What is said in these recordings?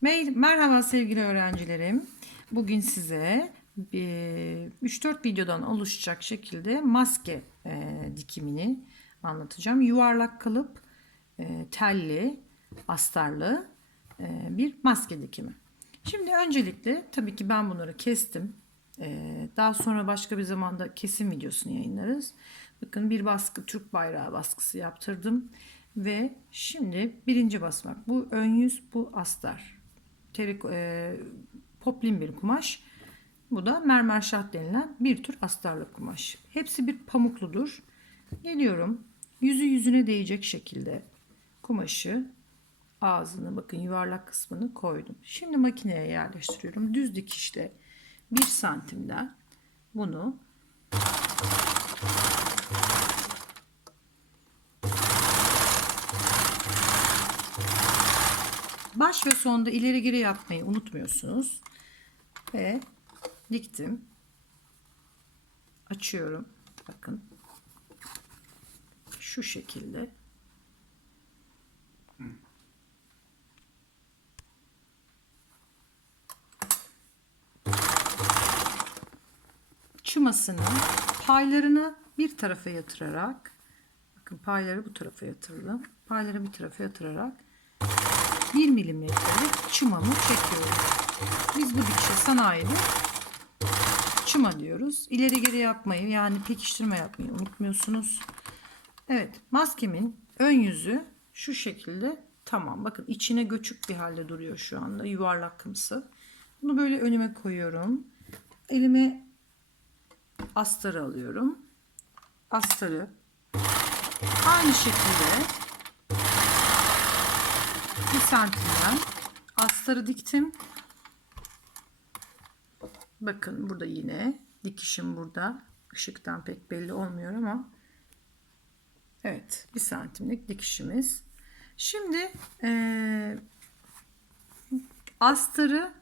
Merhaba sevgili öğrencilerim. Bugün size 3-4 videodan oluşacak şekilde maske e, dikimini anlatacağım. Yuvarlak kalıp e, telli, astarlı e, bir maske dikimi. Şimdi öncelikle tabii ki ben bunları kestim. E, daha sonra başka bir zamanda kesim videosunu yayınlarız. Bakın bir baskı Türk bayrağı baskısı yaptırdım. Ve şimdi birinci basmak. Bu ön yüz, bu astar. Terik, e, poplin bir kumaş. Bu da mermer şah denilen bir tür astarlı kumaş. Hepsi bir pamukludur. Geliyorum. Yüzü yüzüne değecek şekilde kumaşı ağzını bakın yuvarlak kısmını koydum. Şimdi makineye yerleştiriyorum. Düz dikişle bir santimden bunu Baş ve sonda ileri geri yapmayı unutmuyorsunuz. Ve diktim. Açıyorum. Bakın. Şu şekilde. Çımasını, paylarını bir tarafa yatırarak bakın payları bu tarafa yatırdım. Payları bir tarafa yatırarak 1 milimetrelik çımamı çekiyorum. Biz bu dikişe sanayide çıma diyoruz. İleri geri yapmayı yani pekiştirme yapmayı unutmuyorsunuz. Evet maskemin ön yüzü şu şekilde tamam. Bakın içine göçük bir halde duruyor şu anda yuvarlak kımsı. Bunu böyle önüme koyuyorum. Elime astarı alıyorum. Astarı aynı şekilde bir santimden astarı diktim. Bakın burada yine dikişim burada. Işıktan pek belli olmuyor ama evet bir santimlik dikişimiz. Şimdi e, astarı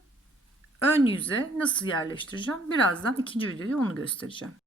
ön yüze nasıl yerleştireceğim? Birazdan ikinci videoda onu göstereceğim.